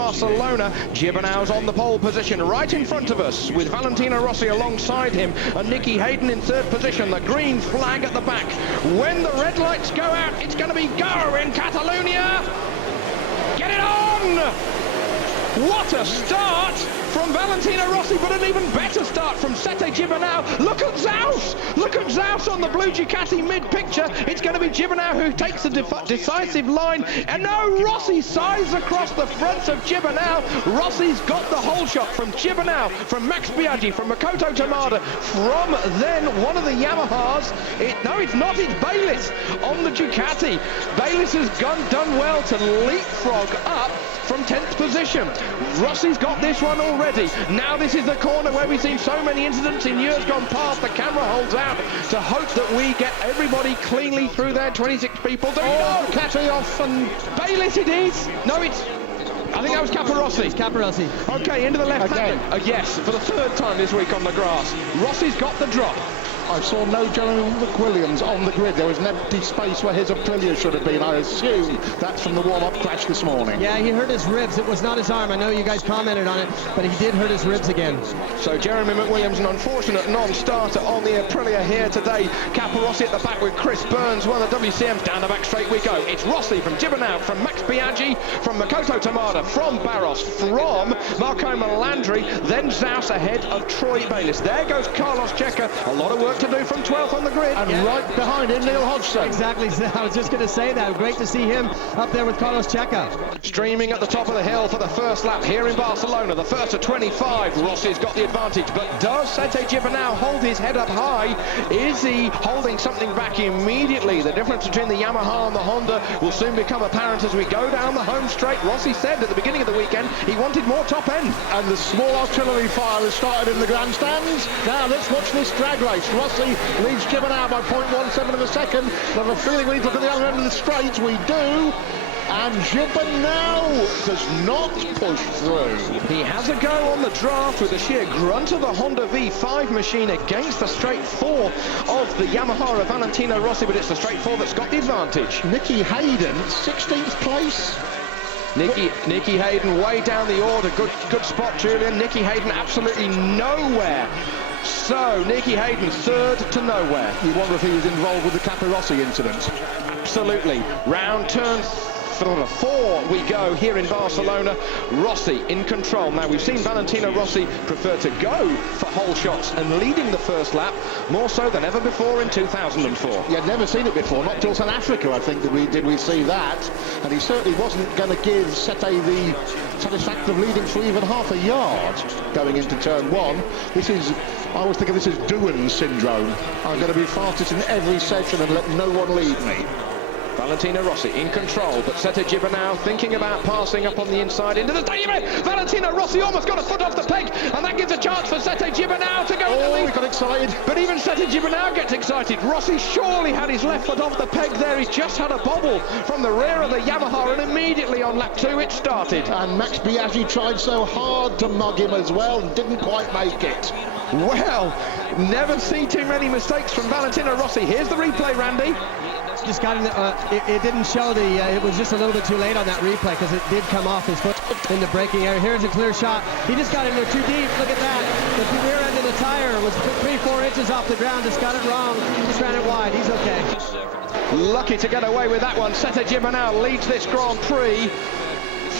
Barcelona. Gibernau's on the pole position right in front of us with Valentino Rossi alongside him and Nicky Hayden in third position. The green flag at the back. When the red lights go out, it's going to be go in Catalunya. Get it on! What a start from Valentino Rossi, but an even better start from Sete Gibernau. Look at Zaus! Look at Zaus on the blue Ducati mid-picture. It's going to be Gibernau who takes the decisive line. And no, Rossi sides across the front of Gibernau. Rossi's got the whole shot from Gibernau, from Max Biaggi, from Makoto Tamada, from then one of the Yamahas. No, it's not, it's Bayliss on the Ducati. Bayliss has done well to leapfrog up from 10th position. Rossi's got this one already. Now this is the corner where we've seen so many incidents in years gone past. The camera holds out to hope that we get everybody cleanly through there. 26 people. Ducati off and Bayliss it is. No, it's... I think that was Capirossi. It's Capirossi. Okay, into the left again. Yes, for the third time this week on the grass. Rossi's got the drop. I saw no Jeremy McWilliams on the grid. There was an empty space where his Aprilia should have been. I assume that's from the warm-up crash this morning. Yeah, he hurt his ribs. It was not his arm. I know you guys commented on it, but he did hurt his ribs again. So Jeremy McWilliams, an unfortunate non-starter on the Aprilia here today. Capirossi at the back with Chris Burns, one of the WCMs. Down the back straight we go. It's Rossi from Gibernau, from Max Biaggi, from Makoto Tamada, from Barros, from Marco Melandri, then Zaus ahead of Troy Bayliss. There goes Carlos Checa. A lot of work to do from 12th on the grid. And right behind him, Neil Hodgson. Exactly, I was just going to say that. Great to see him up there with Carlos Checa. Streaming at the top of the hill for the first lap here in Barcelona. The first to 25. Rossi's got the advantage, but does Sete Gibernau hold his head up high? Is he holding something back immediately? The difference between the Yamaha and the Honda will soon become apparent as we go down the home straight. Rossi said at the beginning of the weekend he wanted more top end. And the small artillery fire has started in the grandstands. Now let's watch this drag race. Rossi leads Gibernau by 0.17 of a second. I have a feeling we need to look at the other end of the straight. We do. And Gibernau does not push through. He has a go on the draft with the sheer grunt of the Honda V5 machine against the straight four of the Yamaha of Valentino Rossi, but it's the straight four that's got the advantage. Nicky Hayden, 16th place. Nicky Hayden way down the order. Good spot, Julian. Nicky Hayden absolutely nowhere. So, Nicky Hayden third to nowhere. You wonder if he was involved with the Capirossi incident. Absolutely. Round turn 4 we go here in Barcelona. Rossi in control. Now we've seen Valentino Rossi prefer to go for whole shots and leading the first lap more so than ever before in 2004. Yeah, never seen it before. Not till South Africa, I think, did we see that. And he certainly wasn't going to give Sete the satisfaction of leading for even half a yard going into turn 1. I always think of this as Doohan syndrome. I'm going to be fastest in every section and let no one lead me. Valentino Rossi in control, but Sete Gibernau thinking about passing up on the inside into the stadium. Valentino Rossi almost got a foot off the peg, and that gives a chance for Sete Gibernau to go in the lead. We got excited. But even Sete Gibernau gets excited. Rossi surely had his left foot off the peg there. He's just had a bobble from the rear of the Yamaha, and immediately on lap 2 it started. And Max Biaggi tried so hard to mug him as well and didn't quite make it. Well, never see too many mistakes from Valentino Rossi. Here's the replay, Randy. Just got in it didn't show it was just a little bit too late on that replay because it did come off his foot in the braking area. Here's a clear shot. He just got in there too deep. Look at that. The rear end of the tire was 3-4 inches off the ground. Just got it wrong. Just ran it wide. He's okay. Lucky to get away with that one. Sete Gibernau leads this Grand Prix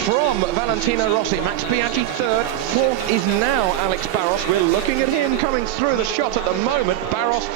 from Valentino Rossi. Max Biaggi third. Fourth is now Alex Barros. We're looking at him coming through the shot at the moment. Barros,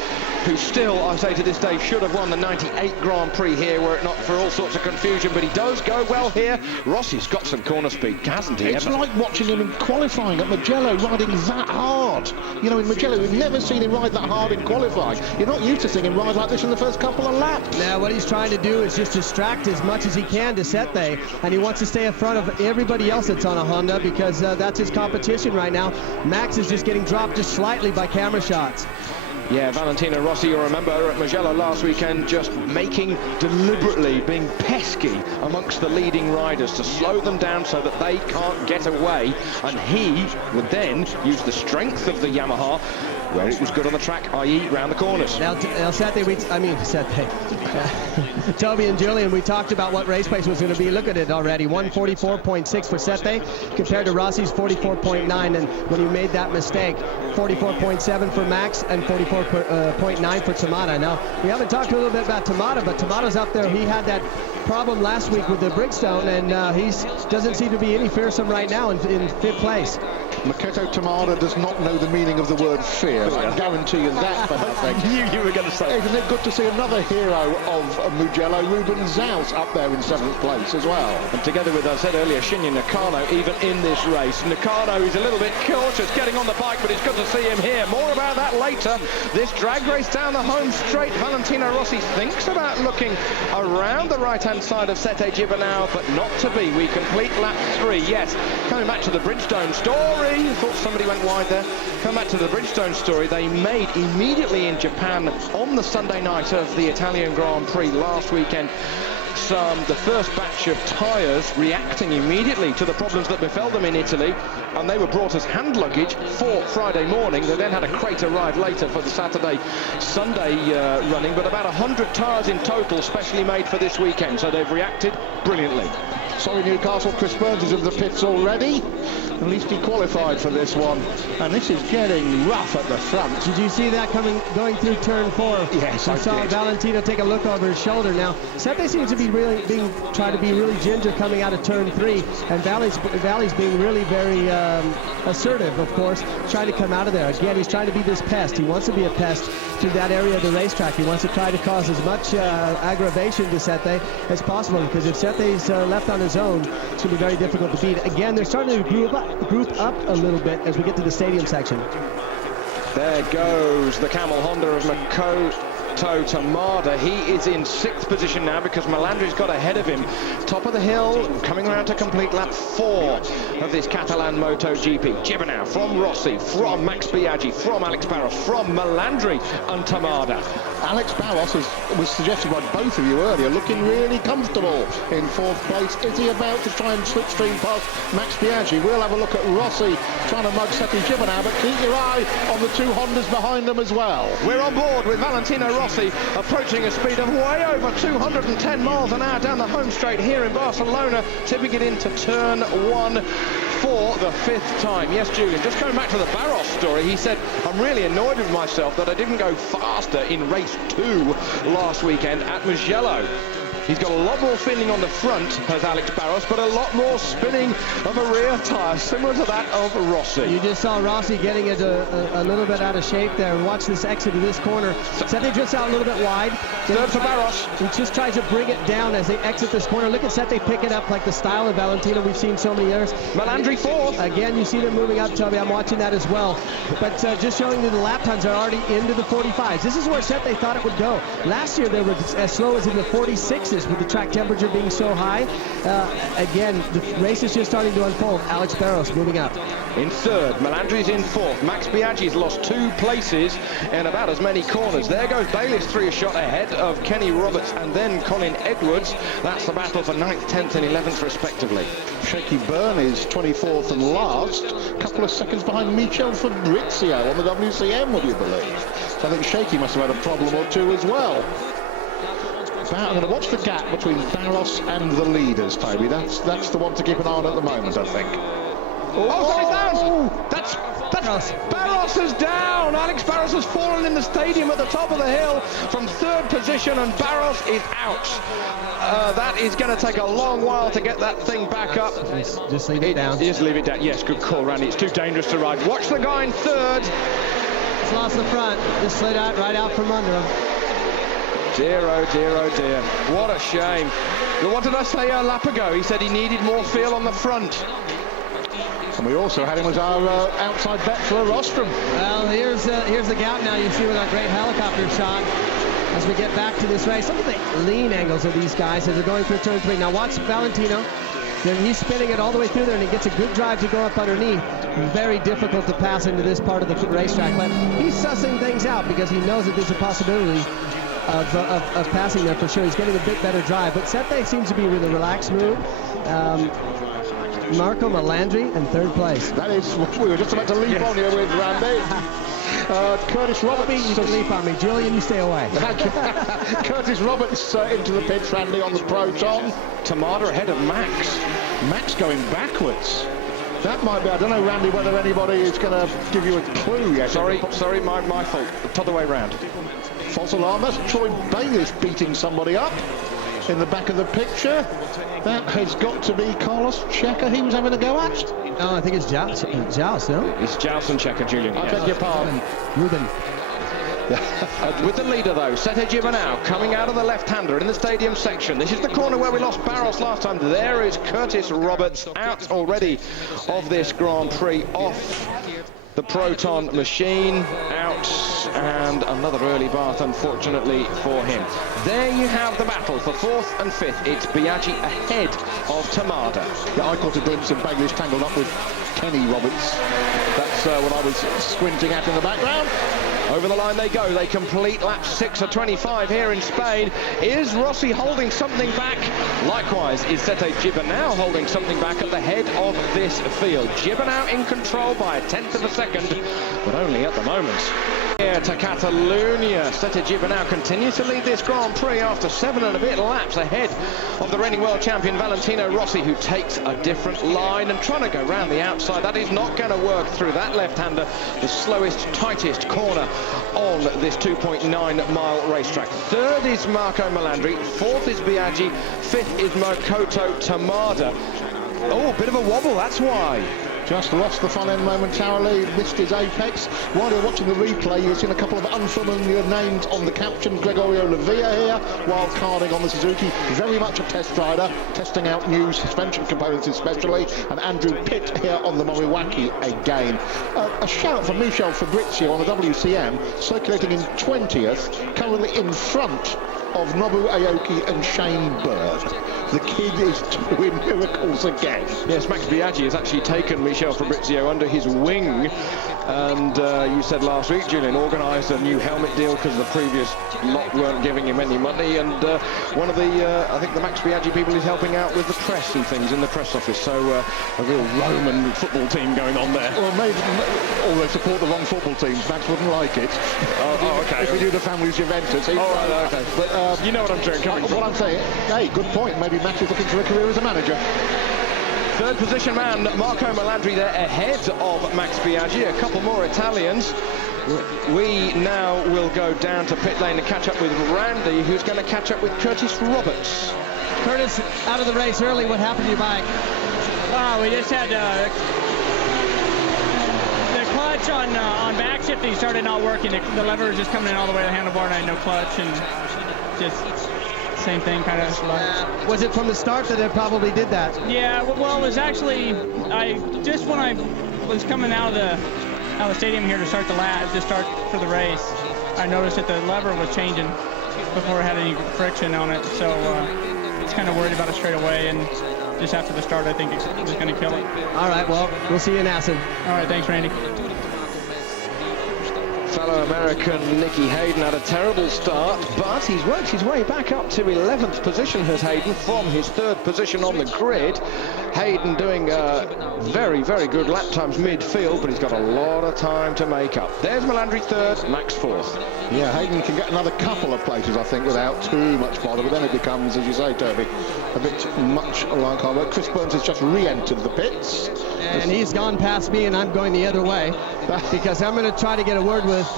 who still, I say to this day, should have won the 98 Grand Prix here were it not for all sorts of confusion, but he does go well here. Rossi's got some corner speed, hasn't he? It's like watching him in qualifying at Mugello riding that hard. You know, in Mugello, we've never seen him ride that hard in qualifying. You're not used to seeing him ride like this in the first couple of laps. Now, what he's trying to do is just distract as much as he can to Sete, and he wants to stay in front of everybody else that's on a Honda because that's his competition right now. Max is just getting dropped just slightly by camera shots. Yeah, Valentino Rossi, you'll remember at Mugello last weekend, just deliberately being pesky amongst the leading riders to slow them down so that they can't get away, and he would then use the strength of the Yamaha where it was good on the track, i.e. round the corners. Now, Sete, Toby and Julian, we talked about what race pace was going to be. Look at it already, 144.6 for Sete compared to Rossi's 44.9, and when he made that mistake, 44.7 for Max and 44.9 for Tamada. Now, we haven't talked a little bit about Tamada, but Tamada's up there. He had that problem last week with the Brigstone, and he doesn't seem to be any fearsome right now in 5th place. Makoto Tamada does not know the meaning of the word fear. I guarantee you that for nothing. I knew you were going to say. Isn't it good to see another hero of Mugello, Ruben Zaus, up there in 7th place as well? And together with, I said earlier, Shinya Nakano, even in this race. Nakano is a little bit cautious getting on the bike, but it's good to see him here. More about that later. This drag race down the home straight. Valentino Rossi thinks about looking around the right-hand side of Sete Gibernau, but not to be. We complete lap 3. Yes, coming back to the Bridgestone story. Thought somebody went wide there. Come back to the Bridgestone story. They made immediately in Japan on the Sunday night of the Italian Grand Prix last weekend the first batch of tyres reacting immediately to the problems that befell them in Italy, and they were brought as hand luggage for Friday morning. They then had a crate arrive later for the Sunday running, but about 100 tyres in total specially made for this weekend, so they've reacted brilliantly. Sorry, Newcastle, Chris Burns is in the pits already. At least he qualified for this one. And this is getting rough at the front. Did you see that going through turn 4? Yes, I saw did. Valentino take a look over his shoulder. Now, Sete seems to be trying to be really ginger coming out of turn 3, and Valley's being really very assertive, of course, trying to come out of there. Again, he's trying to be this pest. He wants to be a pest through that area of the racetrack. He wants to try to cause as much aggravation to Sete as possible, because if Sete's left on his own, it's going to be very difficult to beat. Again, they're starting to group up a little bit as we get to the stadium section. There goes the Camel Honda of Makoto Tamada. He is in 6th position now because Melandri's got ahead of him. Top of the hill, coming around to complete lap 4 of this Catalan MotoGP. Gibernau from Rossi, from Max Biaggi, from Alex Barros, from Melandri and Tamada. Alex Barros was suggested by both of you earlier, looking really comfortable in 4th place. Is he about to try and slipstream past Max Biaggi? We'll have a look at Rossi trying to mug Sete Gibernau, but keep your eye on the 2 Hondas behind them as well. We're on board with Valentino Rossi approaching a speed of way over 210 miles an hour down the home straight here in Barcelona, tipping it into turn 1 for the 5th time. Yes, Julian, just going back to the Barros story, he said, I'm really annoyed with myself that I didn't go faster in race 2 last weekend at Mugello. He's got a lot more spinning on the front as Alex Barros, but a lot more spinning of a rear tyre, similar to that of Rossi. You just saw Rossi getting it a little bit out of shape there. Watch this exit of this corner. Sete drifts out a little bit wide. 3rd for Barros. He just tries to bring it down as they exit this corner. Look at Sete pick it up like the style of Valentino we've seen so many years. Melandri 4th. Again, you see them moving up, Toby. I'm watching that as well. But just showing you the lap times are already into the 45s. This is where Sete thought it would go. Last year, they were as slow as in the 46s with the track temperature being so high. Again, the race is just starting to unfold. Alex Barros moving up. In 3rd, Melandri's in 4th. Max Biaggi's lost 2 places in about as many corners. There goes Bayliss 3 a shot ahead of Kenny Roberts and then Colin Edwards. That's the battle for 9th, 10th and 11th respectively. Shaky Byrne is 24th and last, a couple of seconds behind Michel Fabrizio on the WCM, would you believe? So I think Shaky must have had a problem or 2 as well. I'm going to watch the gap between Barros and the leaders, Toby. That's the one to keep an eye on at the moment, I think. Oh, that's Barros is down. Alex Barros has fallen in the stadium at the top of the hill from 3rd position, and Barros is out. That is going to take a long while to get that thing back up. Just leave it down. Just leave it down. Yes, good call, Randy. It's too dangerous to ride. Watch the guy in 3rd. He's lost the front. Just slid out right out from under him. Dear, oh dear, oh dear. What a shame. But what did I say a lap ago? He said he needed more feel on the front. And we also had him as our outside bet for a rostrum. Well, here's the gap now. You see with our great helicopter shot as we get back to this race. Look at the lean angles of these guys as they're going through turn 3. Now watch Valentino. then he's spinning it all the way through there, and he gets a good drive to go up underneath. Very difficult to pass into this part of the racetrack, but he's sussing things out because he knows that there's a possibility of passing there for sure. He's getting a bit better drive, but Sete seems to be with a relaxed move. Marco Melandri in third place. That is what we were just about to leap on here with, Randy. Curtis Roberts. You can leap on me. Julian, you stay away. Curtis Roberts into the pits, Randy, on the Proton. Tamada ahead of Max. Max going backwards. That might be, I don't know, Randy, whether anybody is going to give you a clue yet. Sorry, my fault. T'other way round. False alarm. That's Troy Bayliss beating somebody up in the back of the picture. That has got to be Carlos Checa he was having a go at. No, I think it's Joust, no? It's Joust and Checa, Julian. I beg your pardon. Ruben. With the leader though, Sete Gibernau coming out of the left-hander in the stadium section. This is the corner where we lost Barros last time. There is Curtis Roberts out already of this Grand Prix, off the Proton machine, out, and another early bath unfortunately for him. There you have the battle for 4th and 5th. It's Biaggi ahead of Tamada. Yeah, I caught a glimpse of Bayliss tangled up with Kenny Roberts. That's what I was squinting at in the background. Over the line they go. They complete lap 6 of 25 here in Spain. Is Rossi holding something back? Likewise, is Sete Gibernau holding something back at the head of this field? Gibernau in control by 1/10 of a second, but only at the moment. Here to Catalunya, Sete Gibernau continues to lead this Grand Prix after 7 and a bit laps ahead of the reigning world champion Valentino Rossi, who takes a different line and trying to go round the outside. That is not going to work through that left-hander, the slowest, tightest corner on this 2.9-mile racetrack. 3rd is Marco Melandri, 4th is Biaggi, 5th is Makoto Tamada. Oh, a bit of a wobble, that's why. Just lost the front end momentarily, missed his apex. While you're watching the replay, you've seen a couple of unfamiliar names on the caption. Gregorio Lavia here, wild carding on the Suzuki. Very much a test rider, testing out new suspension components especially. And Andrew Pitt here on the Moriwaki again. A shout from Michel Fabrizio on the WCM, circulating in 20th, currently in front of Nobu Aoki and Shane Bird. The kid is doing miracles again. Yes, Max Biaggi has actually taken Michel Fabrizio under his wing, and you said last week, Julian, organised a new helmet deal because the previous lot weren't giving him any money, and one of the, I think the Max Biaggi people is helping out with the press and things in the press office, so a real Roman football team going on there. Well, maybe, or they support the wrong football teams. Max wouldn't like it. Okay. If we do the family's Juventus. Right, okay. But you know what I'm coming from. What I'm saying, hey, good point. Maybe Max is looking for a career as a manager. 3rd position man, Marco Melandri there ahead of Max Biaggi. A couple more Italians. We now will go down to pit lane and catch up with Randy, who's going to catch up with Curtis Roberts. Curtis, out of the race early. What happened to your bike? We just had the clutch on back shifting started not working. The lever was just coming in all the way to the handlebar, and I had no clutch, and just same thing, kind of. Was it from the start that it probably did that? Yeah, well, it was actually just when I was coming out of the stadium here to start for the race, I noticed that the lever was changing before it had any friction on it, so I was kind of worried about it straight away, and just after the start, I think it was going to kill it. All right, well, we'll see you in Assen. All right, thanks, Randy. Fellow American Nicky Hayden had a terrible start, but he's worked his way back up to 11th position, has Hayden, from his 3rd position on the grid. Hayden doing very, very good lap times midfield, but he's got a lot of time to make up. There's Melandri 3rd, Max 4th. Yeah, Hayden can get another couple of places, I think, without too much bother, but then it becomes, as you say, Derby, a bit much like our work. Chris Burns has just re-entered the pits. And he's gone past me, and I'm going the other way, because I'm going to try to get a word with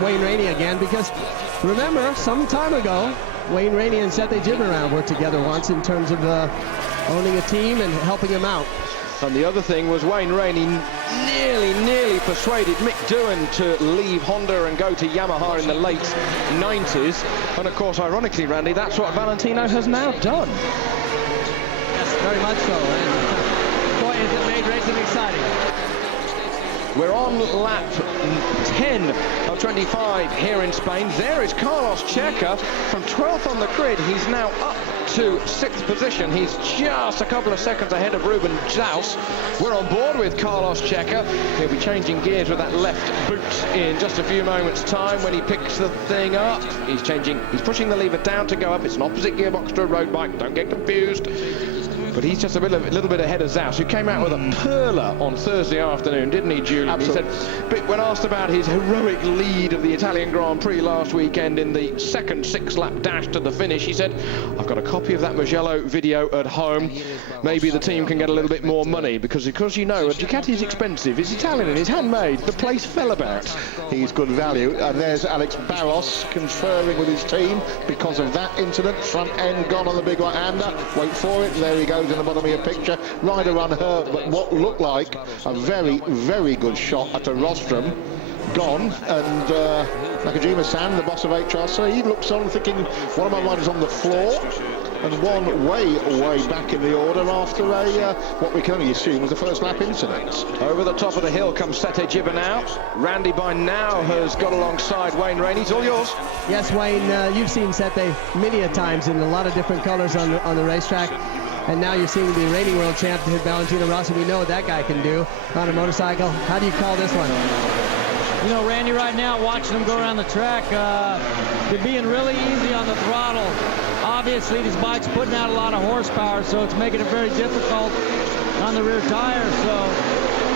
Wayne Rainey again, because remember, some time ago, Wayne Rainey and Sete Gibernau worked together once in terms of owning a team and helping him out. And the other thing was Wayne Rainey nearly persuaded Mick Doohan to leave Honda and go to Yamaha in the late 90s. And of course, ironically, Randy, that's what Valentino has now done. Yes, very much so. And boy, has it made racing exciting. We're on lap 10 of 25 here in Spain. There is Carlos Checa from 12th on the grid. He's now up to 6th position. He's just a couple of seconds ahead of Ruben Jaus. We're on board with Carlos Checa. He'll be changing gears with that left boot in just a few moments' time when he picks the thing up. He's pushing the lever down to go up. It's an opposite gearbox to a road bike, don't get confused. But he's just a little bit ahead of Zaus, who came out with a perler on Thursday afternoon, didn't he, Julian? Absolutely. He said, when asked about his heroic lead of the Italian Grand Prix last weekend in the second 6-lap dash to the finish, he said, I've got a copy of that Mugello video at home. Maybe the team can get a little bit more money, because you know, a Ducati is expensive, it's Italian and it's handmade. The place fell about. He's good value. And there's Alex Barros conferring with his team because of that incident. Front end gone on the big right-hander. Wait for it. There he goes in the bottom of your picture. Rider unhurt, but what looked like a very, very good shot at a rostrum. Gone. And Nakajima-san, the boss of HRC, he looks on thinking, one of my riders on the floor. And one way back in the order after what we can only assume was the first lap incident. Over the top of the hill comes Sete Gibernau. Randy by now has got alongside Wayne Rainey. It's all yours. Yes, Wayne, you've seen Sete many a times in a lot of different colors on the racetrack. And now you're seeing the reigning world champion, Valentino Rossi. We know what that guy can do on a motorcycle. How do you call this one? You know, Randy, right now, watching him go around the track, they're being really easy on the throttle. Obviously, this bike's putting out a lot of horsepower, so it's making it very difficult on the rear tires. So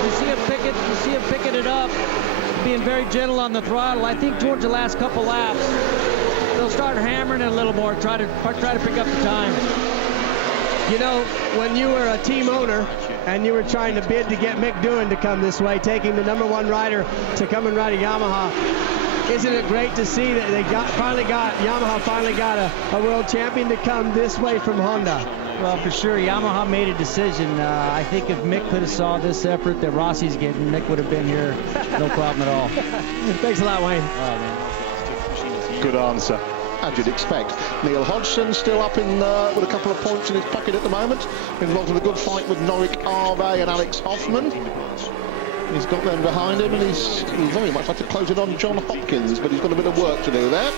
you see him picking it up, being very gentle on the throttle. I think towards the last couple laps, they'll start hammering it a little more, try to pick up the time. You know, when you were a team owner and you were trying to bid to get Mick Doohan to come this way, taking the #1 rider to come and ride a Yamaha, isn't it great to see that Yamaha finally got a world champion to come this way from Honda? Well, for sure, Yamaha made a decision. I think if Mick could have saw this effort that Rossi's getting, Mick would have been here, no problem at all. Thanks a lot, Wayne. All right, man. Good answer. As you'd expect. Neil Hodgson still up in with a couple of points in his pocket at the moment. Involved in a good fight with Norik Arve and Alex Hoffman. He's got them behind him, and he's very much like to close it on John Hopkins, but he's got a bit of work to do there.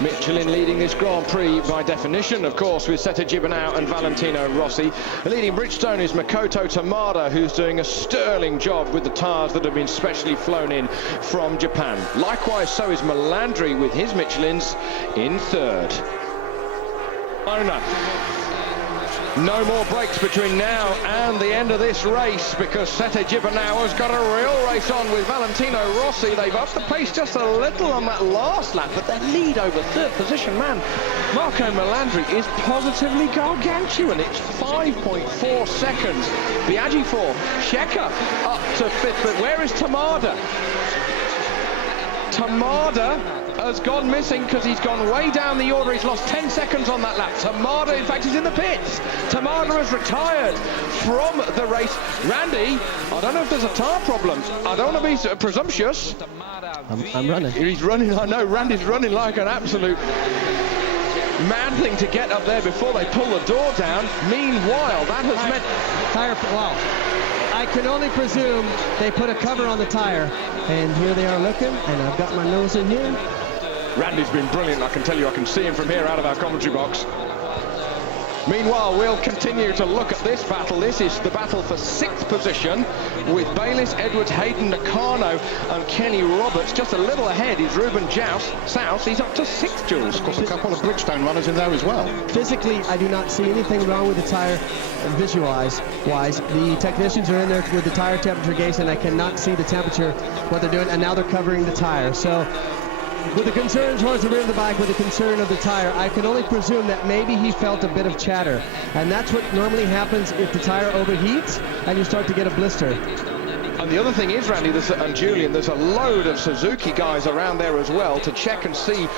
Michelin leading this Grand Prix by definition, of course, with Sete Gibernau and Valentino Rossi. Leading Bridgestone is Makoto Tamada, who's doing a sterling job with the tyres that have been specially flown in from Japan. Likewise, so is Melandri with his Michelins in 3rd. Owner. No more breaks between now and the end of this race, because Sete Gibernau has got a real race on with Valentino Rossi. They've upped the pace just a little on that last lap, but their lead over 3rd position, man, Marco Melandri is positively gargantuan. It's 5.4 seconds. Biaggi 4, Checa up to 5th, but where is Tamada? Tamada has gone missing because he's gone way down the order. He's lost 10 seconds on that lap. Tamada, in fact, he's in the pits. Tamada has retired from the race. Randy, I don't know if there's a tyre problem. I don't want to be presumptuous. I'm running. He's running, I know, Randy's running like an absolute mad thing to get up there before they pull the door down. Meanwhile, that has meant... Well, I can only presume they put a cover on the tire, and here they are looking, and I've got my nose in here. Randy's been brilliant, I can tell you. I can see him from here out of our commentary box. Meanwhile, we'll continue to look at this battle. This is the battle for 6th position with Bayliss, Edwards, Hayden, Nakano and Kenny Roberts. Just a little ahead is Ruben South. He's up to 6th, Jules. Of course, a couple of Bridgestone runners in there as well. Physically, I do not see anything wrong with the tire visualize wise. The technicians are in there with the tire temperature gauge, and I cannot see the temperature, what they're doing, and now they're covering the tire. So with the concern towards the rear of the bike, with the concern of the tire, I can only presume that maybe he felt a bit of chatter. And that's what normally happens if the tire overheats and you start to get a blister. And the other thing is, Randy, and Julian, there's a load of Suzuki guys around there as well to check and see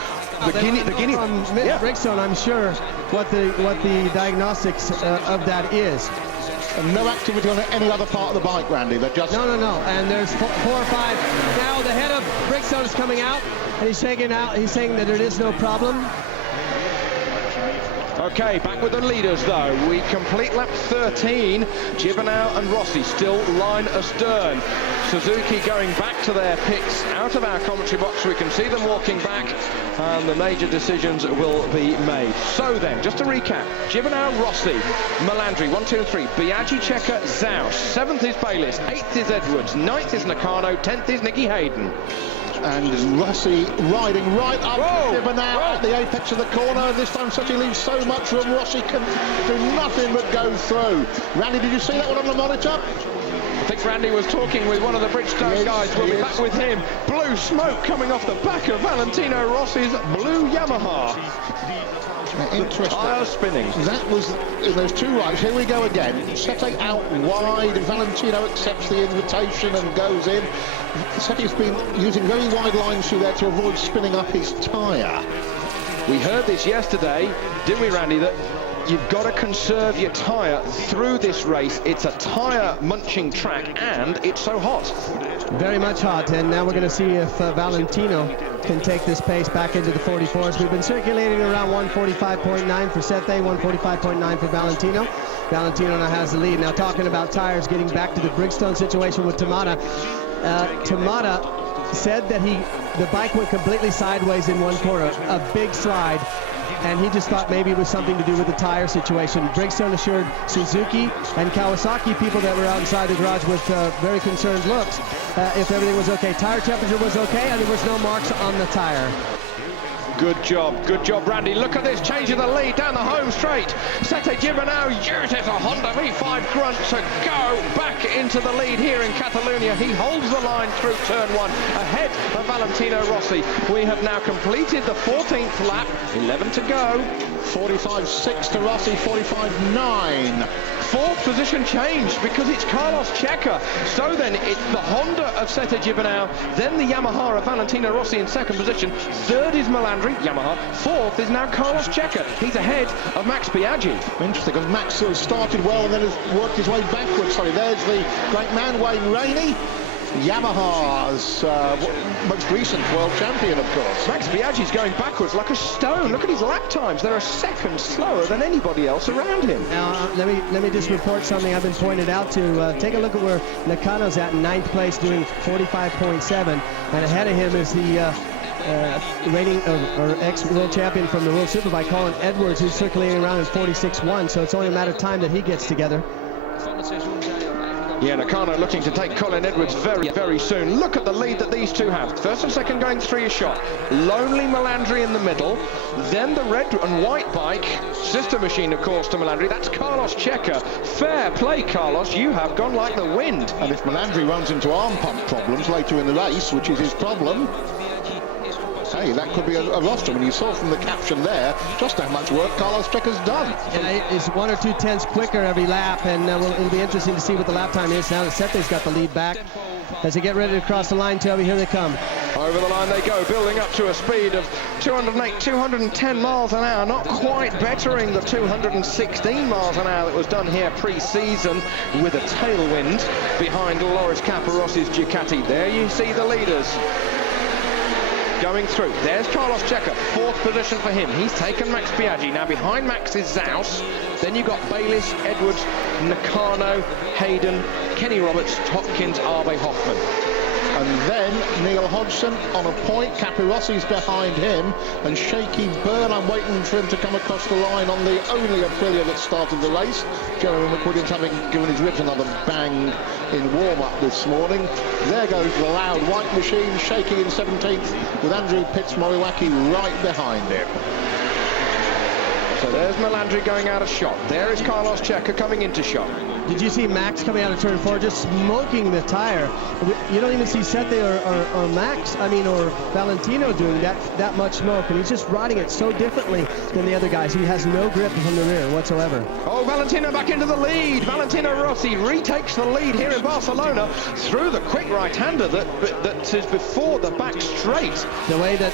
the Guinea. From Bridgestone, I'm sure what the diagnostics of that is. And no activity on any other part of the bike, Randy. They're just... No. And there's 4 or 5. Now the head of Bridgestone is coming out, and he's saying that there is no problem. Okay, back with the leaders though. We complete lap 13. Gibernau and Rossi still line astern. Suzuki going back to their pits out of our commentary box. We can see them walking back, and the major decisions will be made. So then, just to recap: Gibernau, Rossi, Melandri, 1, 2 and 3. Biaggi, Checa, Zaus. 7th is Bayliss. 8th is Edwards. 9th is Nakano. 10th is Nicky Hayden. And Rossi riding right up Gibernau at the apex of the corner. This time Sete leaves so much room. Rossi can do nothing but go through. Randy, did you see that one on the monitor? I think Randy was talking with one of the Bridgestone guys. We'll be back with him. Blue smoke coming off the back of Valentino Rossi's blue Yamaha. Interesting. Tyre spinning. That was in those two rides. Here we go again. Sete out wide. Valentino accepts the invitation and goes in. Sete's been using very wide lines through there to avoid spinning up his tyre. We heard this yesterday, didn't we, Randy, that you've got to conserve your tyre through this race. It's a tyre munching track and it's so hot. Very much hot, and now we're going to see if Valentino can take this pace back into the 44s. We've been circulating around 145.9 for Sete, 145.9 for Valentino. Valentino now has the lead. Now talking about tyres, getting back to the Bridgestone situation with Tamada. Tamada said that the bike went completely sideways in one corner, a big slide, and he just thought maybe it was something to do with the tire situation. Bridgestone assured Suzuki and Kawasaki people that were outside the garage with very concerned looks if everything was okay. Tire temperature was okay, and there was no marks on the tire. Good job, Randy. Look at this, change of the lead down the home straight. Sete Gibernau uses a Honda V5 grunt to go back into the lead here in Catalunya. He holds the line through turn 1 ahead of Valentino Rossi. We have now completed the 14th lap, 11 to go. 45.6 to Rossi, 45.9. Fourth position changed because it's Carlos Checa. So then it's the Honda of Sete Gibernau, then the Yamaha of Valentino Rossi in second position. Third is Melandri, Yamaha. Fourth is now Carlos Checa. He's ahead of Max Biaggi. Interesting, because Max sort of started well and then has worked his way backwards. Sorry, there's the great man, Wayne Rainey. Yamaha's most recent world champion, of course. Max Biaggi's going backwards like a stone. Look at his lap times. They're a second slower than anybody else around him. Now, let me just report something I've been pointed out to. Take a look at where Nakano's at in 9th place, doing 45.7, and ahead of him is the reigning or ex-world champion from the World Superbike, Colin Edwards, who's circulating around in 46.1, so it's only a matter of time that he gets together. Yeah, Nakano looking to take Colin Edwards very, very soon. Look at the lead that these two have. First and second going 3 a shot. Lonely Melandri in the middle. Then the red and white bike, sister machine, of course, to Melandri. That's Carlos Checa. Fair play, Carlos. You have gone like the wind. And if Melandri runs into arm pump problems later in the race, which is his problem, hey, that could be a rostrum. And you saw from the caption there just how much work Carlos Checa's done. Yeah, it's 1 or 2 tenths quicker every lap, and it'll be interesting to see what the lap time is now that Sete's got the lead back. As they get ready to cross the line, Toby, here they come. Over the line they go, building up to a speed of 208, 210 miles an hour, not quite bettering the 216 miles an hour that was done here pre-season with a tailwind behind Loris Caparossi's Ducati. There you see the leaders going through. There's Carlos Checa, 4th position for him. He's taken Max Biaggi. Now behind Max is Zaus. Then you've got Bayliss, Edwards, Nakano, Hayden, Kenny Roberts, Hopkins, Arbe, Hoffman. And then Neil Hodgson on a point. Capirossi's behind him, and Shaky Byrne, I'm waiting for him to come across the line on the only Aprilia that started the race. Jeremy McWilliams having given his ribs another bang in warm-up this morning. There goes the loud white machine, Shaky in 17th, with Andrew Pitts-Moriwaki right behind him. So there's Melandri going out of shot. There is Carlos Checa coming into shot. Did you see Max coming out of turn 4, just smoking the tire? You don't even see Sete or Max, or Valentino doing that much smoke, and he's just riding it so differently than the other guys. He has no grip from the rear whatsoever. Oh, Valentino back into the lead. Valentino Rossi retakes the lead here in Barcelona through the quick right-hander that is before the back straight. The way that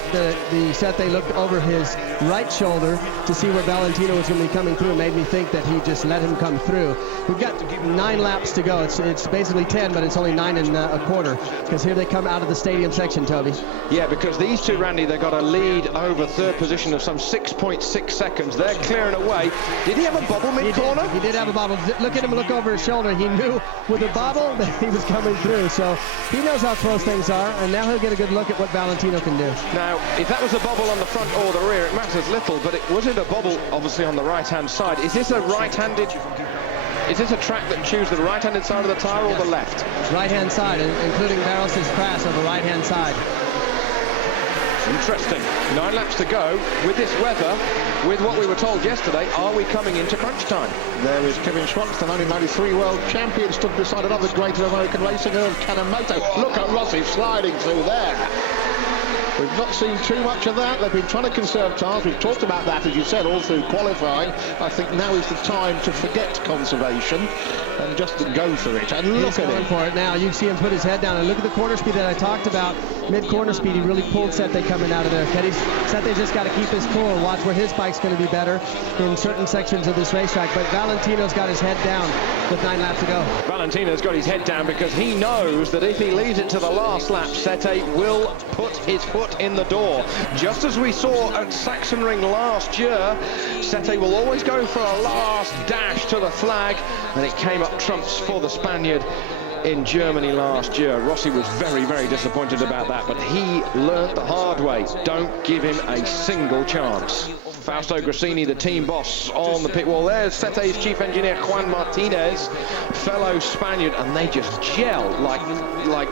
the Sete looked over his right shoulder to see where Valentino was going to be coming through made me think that he just let him come through. We've got 9 laps to go. It's basically 10, but it's only 9 and a quarter, because here they come out of the stadium section, Toby. Yeah, because these two, Randy, they've got a lead over third position of some 6.6 seconds. They're clearing away. Did he have a bobble mid-corner? He did have a bobble. Look at him look over his shoulder. He knew with the bobble that he was coming through, so he knows how close things are, and now he'll get a good look at what Valentino can do. Now, if that was a bobble on the front or the rear, it matters little, but it wasn't a bobble, obviously, on the right-hand side. Is this a right-handed... Is this a track that chooses the right-handed side of the tyre or the left? Right-hand side, including Barros' crash on the right-hand side. Interesting. 9 laps to go. With this weather, with what we were told yesterday, are we coming into crunch time? There is Kevin Schwantz, the 1993 world champion, stood beside another great of American racing, Earl Cannon-Moto. Look at Rossi sliding through there. We've not seen too much of that. They've been trying to conserve tyres. We've talked about that, as you said, all through qualifying. I think now is the time to forget conservation and just to go for it. And look at him. For it now. You see him put his head down, and look at the corner speed that I talked about. Mid-corner speed, he really pulled Sete coming out of there. Sete just got to keep his cool, watch where his bike's going to be better in certain sections of this racetrack. But Valentino's got his head down with 9 laps to go. Valentino's got his head down because he knows that if he leaves it to the last lap, Sete will put his foot in the door. Just as we saw at Sachsenring last year, Sete will always go for a last dash to the flag, and it came up trumps for the Spaniard in Germany last year. Rossi was very, very disappointed about that, but he learnt the hard way. Don't give him a single chance. Fausto Grassini, the team boss, on the pit wall. There's Sete's chief engineer, Juan Martinez, fellow Spaniard, and they just gel like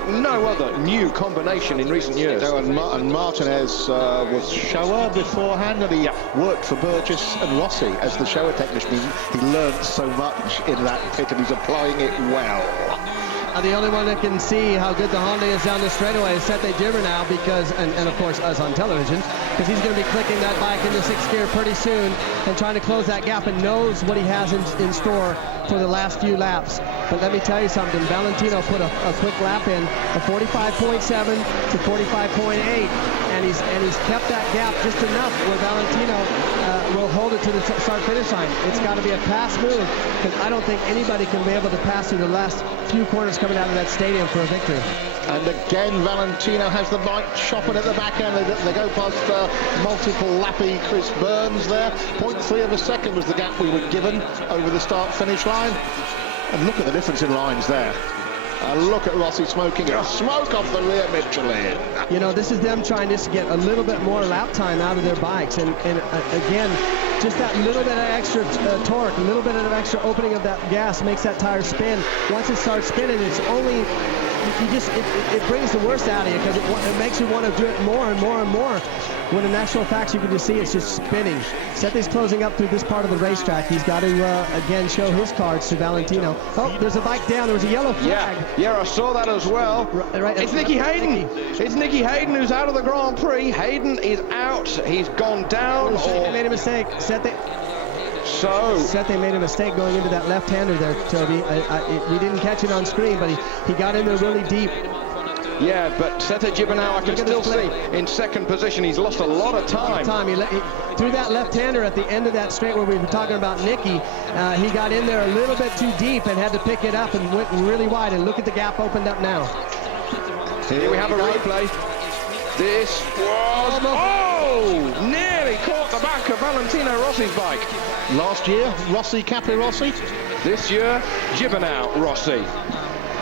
no other new combination in recent years. No, and Martinez was shower beforehand, and he worked for Burgess and Rossi as the shower technician. He learned so much in that pit, and he's applying it well. The only one that can see how good the Honda is down the straightaway is Sete Gibernau, because, and of course us on television, because he's going to be clicking that bike into 6th gear pretty soon and trying to close that gap, and knows what he has in store for the last few laps. But let me tell you something, Valentino put a quick lap in, a 45.7 to 45.8, and he's kept that gap just enough where Valentino will hold it to the start-finish line. It's got to be a pass move, because I don't think anybody can be able to pass through the last few corners coming out of that stadium for a victory. And again, Valentino has the bike chopping at the back end. They go past multiple lappy Chris Burns there. 0.3 of a second was the gap we were given over the start-finish line. And look at the difference in lines there. And look at Rossi smoking it. Smoke off the rear Michelin. You know, this is them trying just to get a little bit more lap time out of their bikes. And again, just that little bit of extra torque, a little bit of extra opening of that gas makes that tire spin. Once it starts spinning, it's only, it brings the worst out of you, because it makes you want to do it more and more and more. When in actual fact, you can just see it's just spinning. Sete's closing up through this part of the racetrack. He's got to, again, show his cards to Valentino. Oh, there's a bike down. There was a yellow flag. Yeah, I saw that as well. Right, it's Nicky Hayden. It's Nicky Hayden who's out of the Grand Prix. Hayden is out. He's gone down. Sete made a mistake. Sete made a mistake going into that left-hander there, Toby. We didn't catch it on screen, but he got in there really deep. Yeah, but Sete Gibernau, I can still see in second position. He's lost a lot of time. He threw that left-hander at the end of that straight where we were talking about Nicky. He got in there a little bit too deep and had to pick it up and went really wide. And look at the gap opened up now. Here we have a replay. This was... Oh! Nearly caught the back of Valentino Rossi's bike. Last year, Rossi, Capri Rossi. This year, Gibernau Rossi.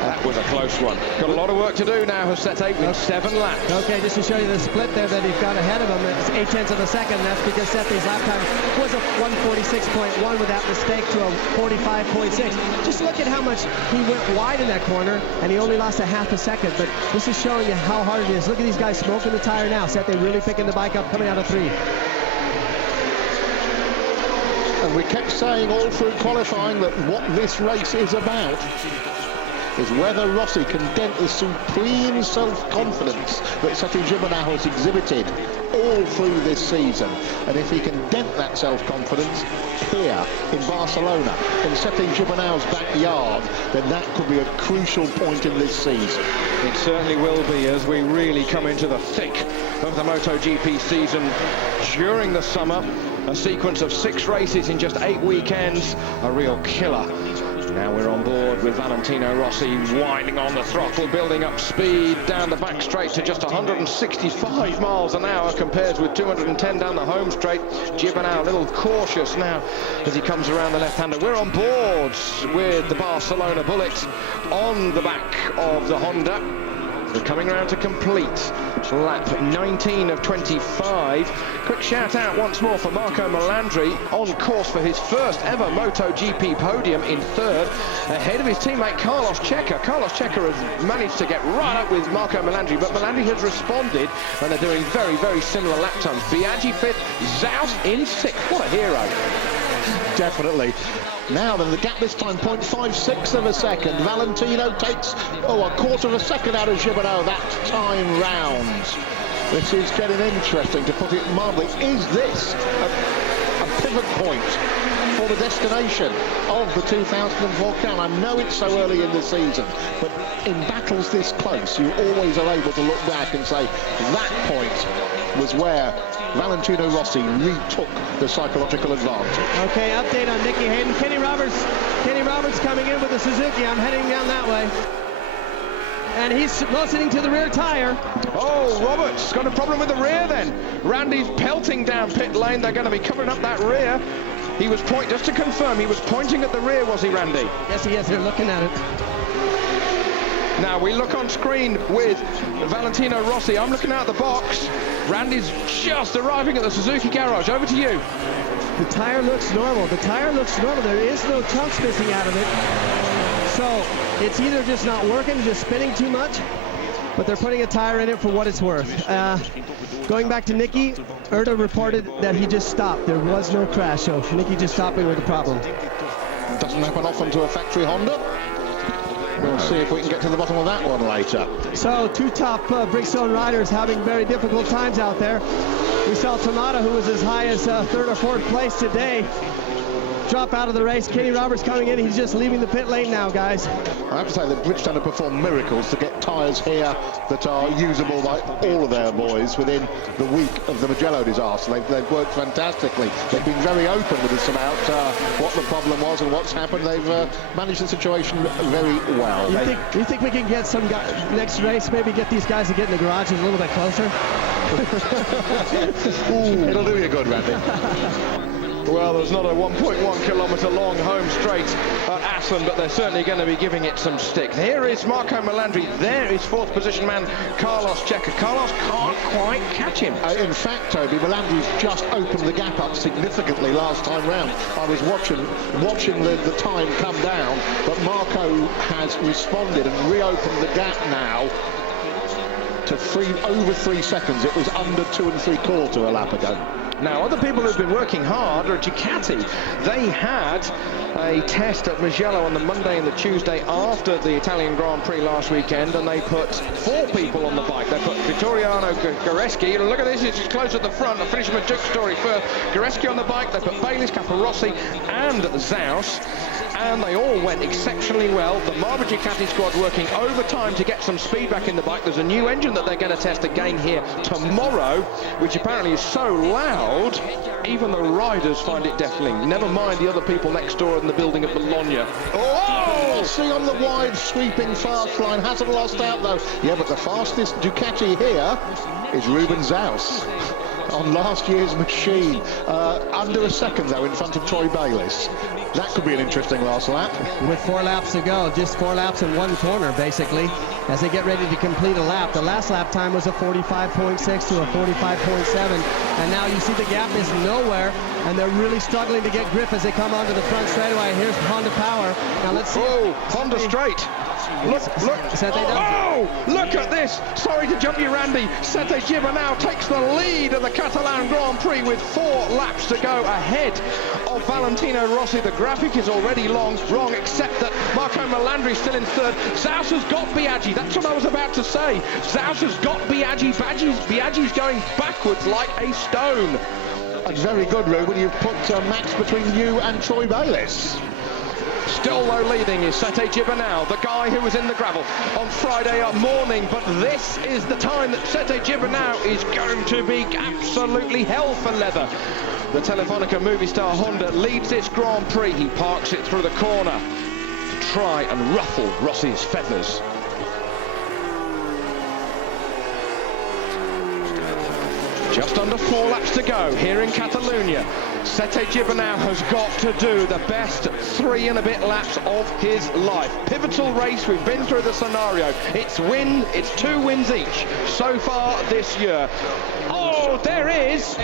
That was a close one. Got a lot of work to do now for Sete with 7 laps. Okay, just to show you the split there that he's got ahead of him, it's 0.8 of a second. That's because Sete's lap time was a 146.1 with that mistake to a 45.6. Just look at how much he went wide in that corner, and he only lost a half a second. But this is showing you how hard it is. Look at these guys smoking the tire now. Sete really picking the bike up, coming out of 3. And we kept saying all through qualifying that what this race is about is whether Rossi can dent the supreme self-confidence that Sete Gibernau has exhibited all through this season. And if he can dent that self-confidence here in Barcelona, in Sete Gibernau's backyard, then that could be a crucial point in this season. It certainly will be, as we really come into the thick of the MotoGP season during the summer. A sequence of 6 races in just 8 weekends, a real killer Now we're on board with Valentino Rossi winding on the throttle, building up speed down the back straight to just 165 miles an hour, compares with 210 down the home straight. Gibernau a little cautious now as he comes around the left-hander. We're on board with the Barcelona Bullet on the back of the Honda. We're coming around to complete lap 19 of 25. Quick shout out once more for Marco Melandri, on course for his first ever MotoGP podium in third, ahead of his teammate Carlos Checa. Carlos Checa has managed to get right up with Marco Melandri, but Melandri has responded, and they're doing very, very similar lap times. Biaggi fifth, Zaus in sixth. What a hero. Definitely. Now then, the gap this time, 0.56 of a second. Valentino takes, a quarter of a second out of Gibernau that time round. This is getting interesting, to put it mildly. Is this a pivot point for the destination of the 2004 crown? I know it's so early in the season, but in battles this close, you always are able to look back and say, that point was where Valentino Rossi retook the psychological advantage. Okay, update on Nicky Hayden. Kenny Roberts coming in with the Suzuki. I'm heading down that way. And he's listening to the rear tire. Oh, Roberts got a problem with the rear then. Randy's pelting down pit lane. They're going to be covering up that rear. He was just to confirm, he was pointing at the rear, was he, Randy? Yes, he is. They're looking at it. Now we look on screen with Valentino Rossi. I'm looking out the box. Randy's just arriving at the Suzuki garage. Over to you. The tire looks normal. There is no chunks missing out of it. So it's either just not working, just spinning too much, but they're putting a tire in it for what it's worth. Going back to Nicky, Erta reported that he just stopped. There was no crash, so Nicky just stopping with the problem. Doesn't happen often to a factory Honda. We'll see if we can get to the bottom of that one later. So two top Brixton riders having very difficult times out there. We saw Tonada, who was as high as third or fourth place today, drop out of the race. Kenny Roberts coming in. He's just leaving the pit lane now, guys. I have to say that Bridgestone have performed miracles to get tyres here that are usable by all of their boys within the week of the Mugello disaster. They've worked fantastically. They've been very open with us about what the problem was and what's happened. They've managed the situation very well. You think we can get some guys next race, maybe get these guys to get in the garages a little bit closer? Ooh, it'll do you good, Randy. Well, there's not a 1.1 kilometre long home straight at Assen, but they're certainly going to be giving it some stick. Here is Marco Melandri. There is fourth position man Carlos Checa. Carlos can't quite catch him. In fact, Toby, Melandri's just opened the gap up significantly last time round. I was watching the time come down, but Marco has responded and reopened the gap now to over 3 seconds. It was under 2 3/4 a lap ago. Now, other people who've been working hard are Ducati. They had a test at Mugello on the Monday and the Tuesday after the Italian Grand Prix last weekend, and they put 4 people on the bike. They put Vittoriano Guareschi. Look at this, it's close at the front. I'll finish my Duke story first. Guareschi on the bike. They put Bayliss, Capirossi and Zaus, and they all went exceptionally well. The Marber Ducati squad working overtime to get some speed back in the bike. There's a new engine that they're going to test again here tomorrow, which apparently is so loud even the riders find it deafening. Never mind the other people next door in the building at Bologna. Oh! Rossi on the wide sweeping fast line, hasn't lost out though. Yeah, but the fastest Ducati here is Ruben Zaus on last year's machine. Under a second though in front of Troy Bayliss. That could be an interesting last lap. With 4 laps to go, just 4 laps in one corner basically, as they get ready to complete a lap. The last lap time was a 45.6 to a 45.7, and now you see the gap is nowhere, and they're really struggling to get grip as they come onto the front straightaway. Here's Honda Power. Now let's see. Oh, Honda straight. Look, look at this. Sorry to jump you, Randy. Sete Gibernau takes the lead of the Catalan Grand Prix with 4 laps to go ahead of Valentino Rossi. The graphic is already wrong, except that Marco Melandri is still in third. Zaus has got Biaggi. That's what I was about to say. Zaus has got Biaggi. Biaggi's going backwards like a stone. And very good, Ruben. You've put Max between you and Troy Bayliss. Still low leading is Sete Gibernau, the guy who was in the gravel on Friday morning, but this is the time that Sete Gibernau is going to be absolutely hell for leather. The Telefonica Movie Star Honda leads this Grand Prix. He parks it through the corner. try and ruffle Rossi's feathers. Just under 4 laps to go here in Catalunya. Sete Gibernau has got to do the best 3 and a bit laps of his life. Pivotal race, we've been through the scenario. It's 2 wins each so far this year. Oh, there is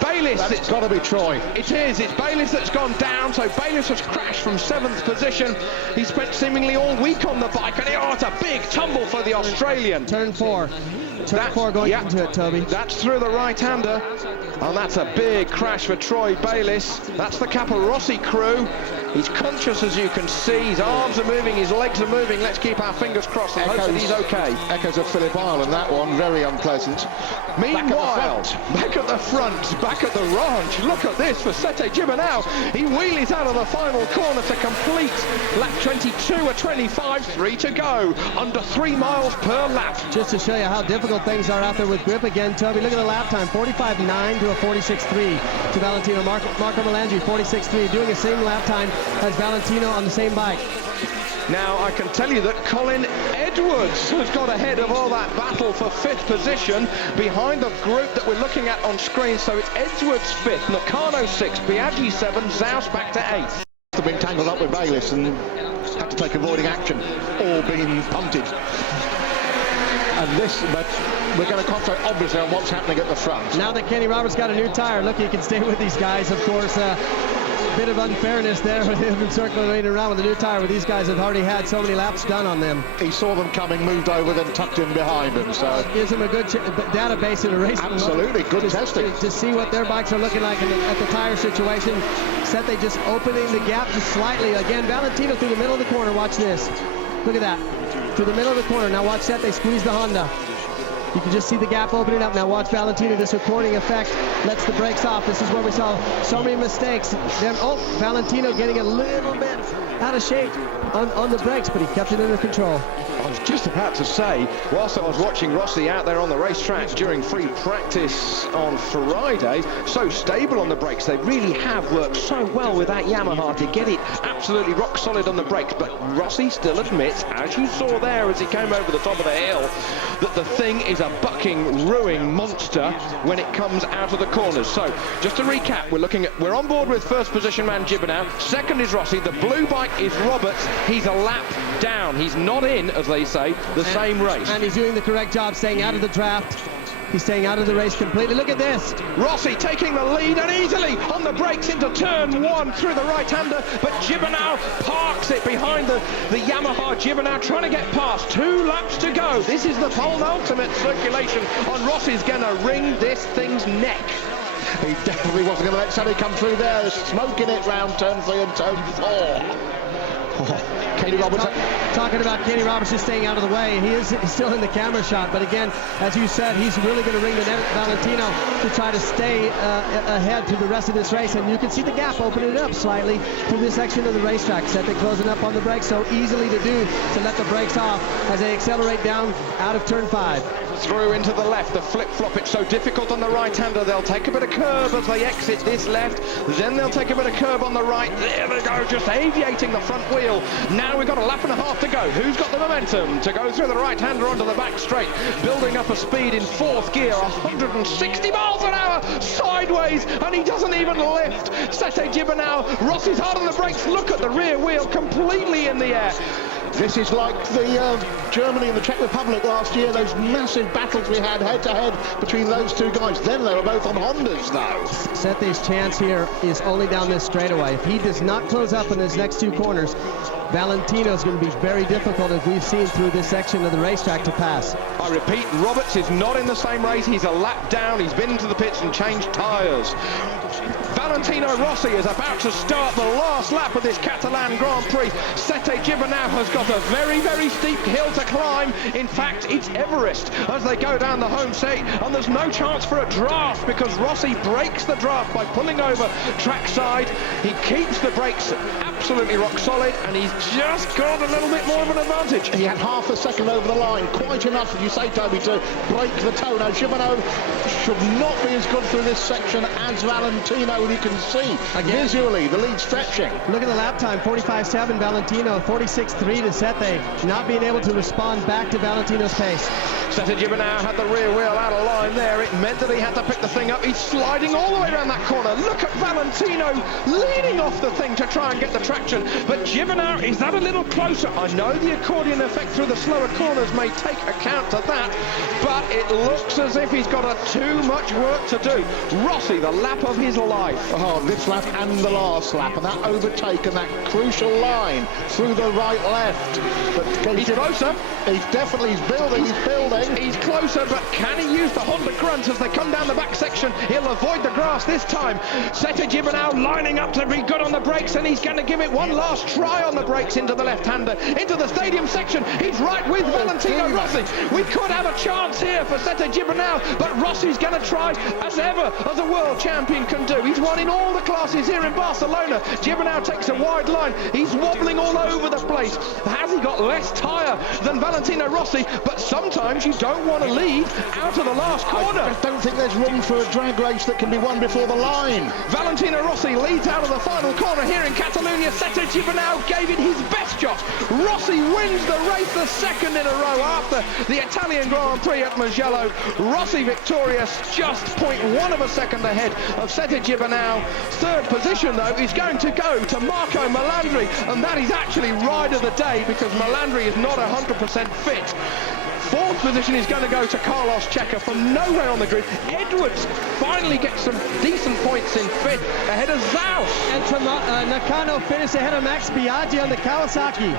Bayliss. That's got to be Troy. It is. It's Bayliss that's gone down. So Bayliss has crashed from 7th position. He spent seemingly all week on the bike, and it's a big tumble for the Australian. Turn 4. Turn 4 going into it, Toby. That's through the right-hander, and that's a big crash for Troy Bayliss. That's the Rossi crew. He's conscious, as you can see. His arms are moving, his legs are moving. Let's keep our fingers crossed and hope that he's okay. Echoes of Phillip Island, that one, very unpleasant. Meanwhile, back at the front, back at the ranch, look at this for Sete Gibernau. He wheelies out of the final corner to complete lap 22 or 25, 3 to go, under 3 miles per lap. Just to show you how difficult things are out there with grip again, Toby, look at the lap time, 45.9 to a 46.3 to Valentino. Marco Melandri, 46.3, doing the same lap time as Valentino on the same bike. Now, I can tell you that Colin Edwards has got ahead of all that battle for 5th position behind the group that we're looking at on screen. So it's Edwards 5th, Nakano 6th, Biaggi 7th, Zaus back to 8th. They've been tangled up with Bayliss and had to take avoiding action, or been punted. And this, but we're going to concentrate obviously on what's happening at the front. Now that Kenny Roberts got a new tire, look, he can stay with these guys, of course. Bit of unfairness there with him circulating around with the new tire, where these guys have already had so many laps done on them. He saw them coming, moved over, then tucked in behind them. So gives him a good database in a race. Absolutely, good testing. To see what their bikes are looking like at the tire situation. Sete just opening the gap just slightly. Again, Valentino through the middle of the corner. Watch this. Look at that. Through the middle of the corner. Now watch Sete squeeze the Honda. You can just see the gap opening up. Now watch Valentino, this recording effect lets the brakes off. This is where we saw so many mistakes. Then, Valentino getting a little bit out of shape on the brakes, but he kept it under control. I was just about to say, whilst I was watching Rossi out there on the racetrack during free practice on Friday, so stable on the brakes. They really have worked so well with that Yamaha to get it absolutely rock solid on the brakes. But Rossi still admits, as you saw there as he came over the top of the hill, that the thing is a bucking, ruining monster when it comes out of the corners. So, just to recap, we're on board with 1st position man Gibernau, 2nd is Rossi, the blue bike is Roberts, he's a lap down, he's not in, as they say, the same race. And he's doing the correct job, staying out of the draft. He's staying out of the race completely. Look at this. Rossi taking the lead and easily on the brakes into turn 1 through the right-hander, but Gibernau parks it behind the Yamaha. Gibernau trying to get past. 2 laps to go. This is the pole ultimate circulation on Rossi's going to wring this thing's neck. He definitely wasn't going to let Sete come through there, smoking it round turn 3 and turn 4. Kenny Roberts. Talking about Kenny Roberts just staying out of the way. He's still in the camera shot, but again, as you said, he's really going to ring the net at Valentino to try to stay ahead through the rest of this race. And you can see the gap opening up slightly through this section of the racetrack. Sete closing up on the brakes, so easily to do to let the brakes off as they accelerate down out of turn 5. Through into the left, the flip-flop, it's so difficult on the right-hander. They'll take a bit of curve as they exit this left, then they'll take a bit of curve on the right. There they go, just aviating the front wheel. Now we've got a lap and a half to go. Who's got the momentum to go through the right-hander onto the back straight, building up a speed in 4th gear, 160 miles an hour sideways, and he doesn't even lift. Sete Gibernau, Rossi's hard on the brakes. Look at the rear wheel, completely in the air. This is like the Germany and the Czech Republic last year, those massive battles we had head-to-head between those two guys. Then they were both on Hondas, though. Sete's chance here is only down this straightaway. If he does not close up in his next 2 corners, Valentino is going to be very difficult, as we've seen through this section of the racetrack, to pass. I repeat, Roberts is not in the same race. He's a lap down. He's been into the pits and changed tyres. Valentino Rossi is about to start the last lap of this Catalan Grand Prix. Sete Gibernau has got a very, very steep hill to climb. In fact, it's Everest as they go down the home straight, and there's no chance for a draft because Rossi breaks the draft by pulling over trackside. He keeps the brakes absolutely rock solid, and he's just got a little bit more of an advantage. He had half a second over the line, quite enough, as you say, Toby, to break the toe. Now, Gibernau should not be as good through this section as Valentino, and you can see visually the lead stretching. Look at the lap time, 45.7 Valentino, 46.3 to Sete, not being able to respond back to Valentino's pace. Sete Gibernau had the rear wheel out of line there. It meant that he had to pick the thing up. He's sliding all the way around that corner. Look at Valentino leaning off the thing to try and get the traction. But Gibernau is that a little closer. I know the accordion effect through the slower corners may take account of that, but it looks as if he's got too much work to do. Rossi, the lap of his life. Oh, this lap and the last lap, and that overtake and that crucial line through the right-left. But he's closer. He's building. He's closer, but can he use the Honda grunt as they come down the back section? He'll avoid the grass this time. Sete Gibernau lining up to be good on the brakes, and he's going to give it one last try on the brakes into the left-hander, into the stadium section. He's right with Valentino Rossi. We could have a chance here for Sete Gibernau, but Rossi's going to try as ever, as a world champion can do. He's won in all the classes here in Barcelona. Gibernau takes a wide line. He's wobbling all over the place. Has he got less tyre than Valentino Rossi? But sometimes you don't want to lead out of the last corner. I don't think there's room for a drag race that can be won before the line. Valentino Rossi leads out of the final corner here in Catalunya. Sete Gibernau gave it his best shot. Rossi wins the race, the second in a row after the Italian Grand Prix at Mugello. Rossi victorious, just 0.1 of a second ahead of Sete Gibernau. Third position, though, is going to go to Marco Melandri, and that is actually ride of the day because Melandri is not 100% fit. Fourth position is going to go to Carlos Checa from nowhere on the grid. Edwards finally gets some decent points in fifth ahead of Zaus. And Nakano finished ahead of Max Biaggi on the Kawasaki.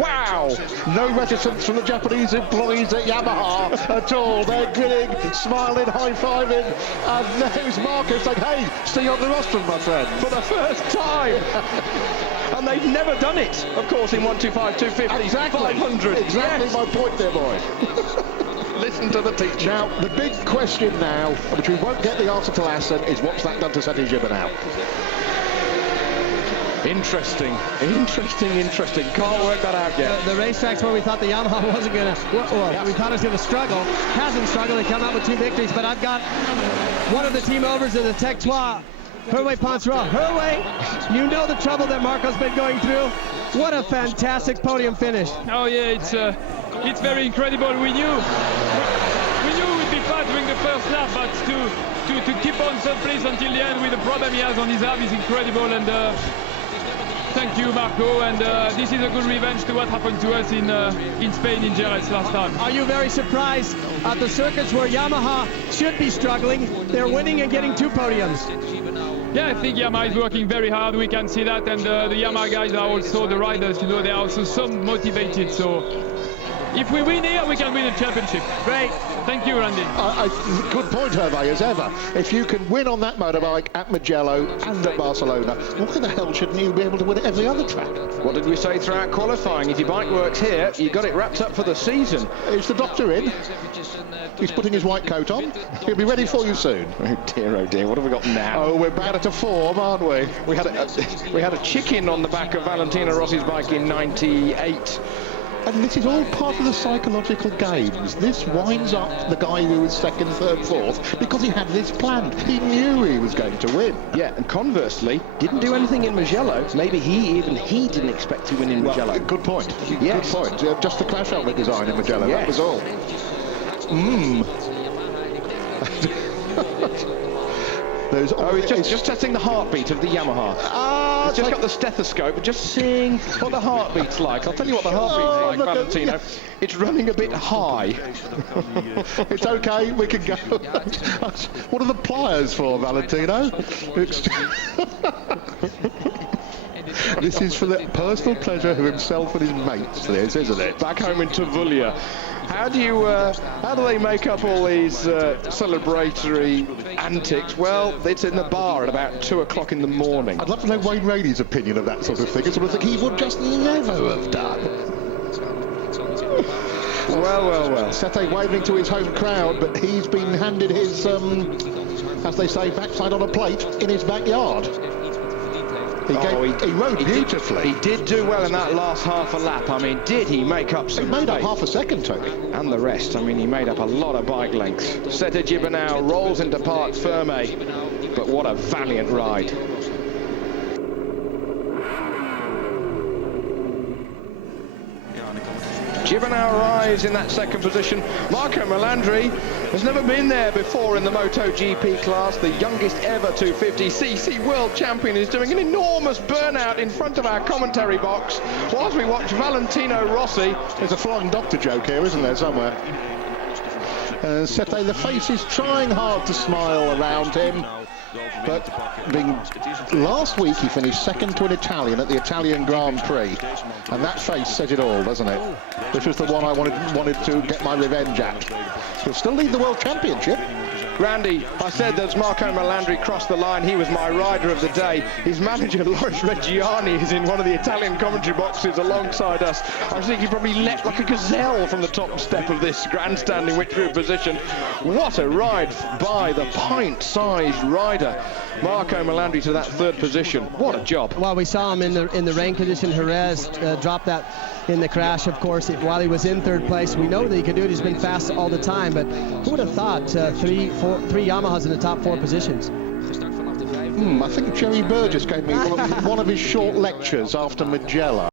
Wow! No reticence from the Japanese employees at Yamaha at all. They're grinning, smiling, high-fiving, and there's Marcus saying, hey, stay on the rostrum, my friend. For the first time. And they've never done it, of course, in 125, 250, exactly. 500. Exactly my point there, boy. Listen to the teacher. Now, the big question now, which we won't get the answer till Assen, is what's that done to Sete Gibernau? Interesting. Can't work that out yet. The racetracks where we thought the Yamaha wasn't going to, we thought it was going to struggle, hasn't struggled. They come out with 2 victories, but I've got one of the team overs in the Tech 3. Hervé Poncereau. Hervé, you know the trouble that Marco's been going through. What a fantastic podium finish. Oh yeah, it's very incredible. We knew we'd be fast during the first lap, but to keep on third place until the end with the problem he has on his arm is incredible. And thank you, Marco. And this is a good revenge to what happened to us in Spain in Jerez last time. Are you very surprised at the circuits where Yamaha should be struggling? They're winning and getting 2 podiums. Yeah, I think Yamaha is working very hard. We can see that, and the Yamaha guys are also the riders. You know, they are also so motivated. So if we win here, we can win a championship. Great. Thank you, Randy. Good point, Hervé, as ever. If you can win on that motorbike at Mugello and at Barcelona, why the hell shouldn't you be able to win at every other track? What did we say throughout qualifying? If your bike works here, you got it wrapped up for the season. Is the doctor in? He's putting his white coat on. He'll be ready for you soon. Oh dear, what have we got now? Oh, we're back to form, aren't we? We had a chicken on the back of Valentino Rossi's bike in 98. And this is all part of the psychological games. This winds up the guy who was second, third, fourth, because he had this planned. He knew he was going to win. Yeah, and conversely, didn't do anything in Mugello. Maybe he didn't expect to win in Mugello. Well, good point. Yes. Good point. Just the crash helmet design in Mugello, yes. That was all. He's just testing the heartbeat of the Yamaha. He's just got the stethoscope, just seeing what the heartbeat's like. I'll tell you what the heartbeat's like, Valentino. It's running a bit high. It's okay, we can go. What are the pliers for, Valentino? This is for the personal pleasure of himself and his mates, this, isn't it? Back home in Tavullia. How do they make up all these celebratory antics? Well, it's in the bar at about 2 o'clock in the morning. I'd love to know Wayne Rainey's opinion of that sort of thing. It's sort of thing he would just never have done. Well. Sete waving to his home crowd, but he's been handed his, as they say, backside on a plate in his backyard. He rode beautifully. He did do well in that last half a lap. I mean, did he make up some He made up space? half a second, Tony. And the rest. I mean, he made up a lot of bike lengths. Sete Gibernau rolls into Parc Fermé, but what a valiant ride. Gibernau arrives in that second position. Marco Melandri has never been there before in the MotoGP class. The youngest ever 250cc world champion is doing an enormous burnout in front of our commentary box whilst we watch Valentino Rossi. There's a flying doctor joke here, isn't there, somewhere? Sete, the face is trying hard to smile around him, but last week he finished second to an Italian at the Italian Grand Prix, and that face says it all, doesn't it? This was the one I wanted to get my revenge at. He'll still lead the World Championship. Randy, I said that as Marco Melandri crossed the line, he was my rider of the day. His manager, Loris Reggiani, is in one of the Italian commentary boxes alongside us. I think he probably leapt like a gazelle from the top step of this grandstand in which we were positioned. What a ride by the pint-sized rider. Marco Melandri to that third position. What a job. Well, we saw him in the rain condition. Jerez dropped that in the crash, of course, while he was in third place. We know that he can do it. He's been fast all the time, but who would have thought three Yamahas in the top 4 positions? I think Jerry Burgess gave me one of his short lectures after Mugello.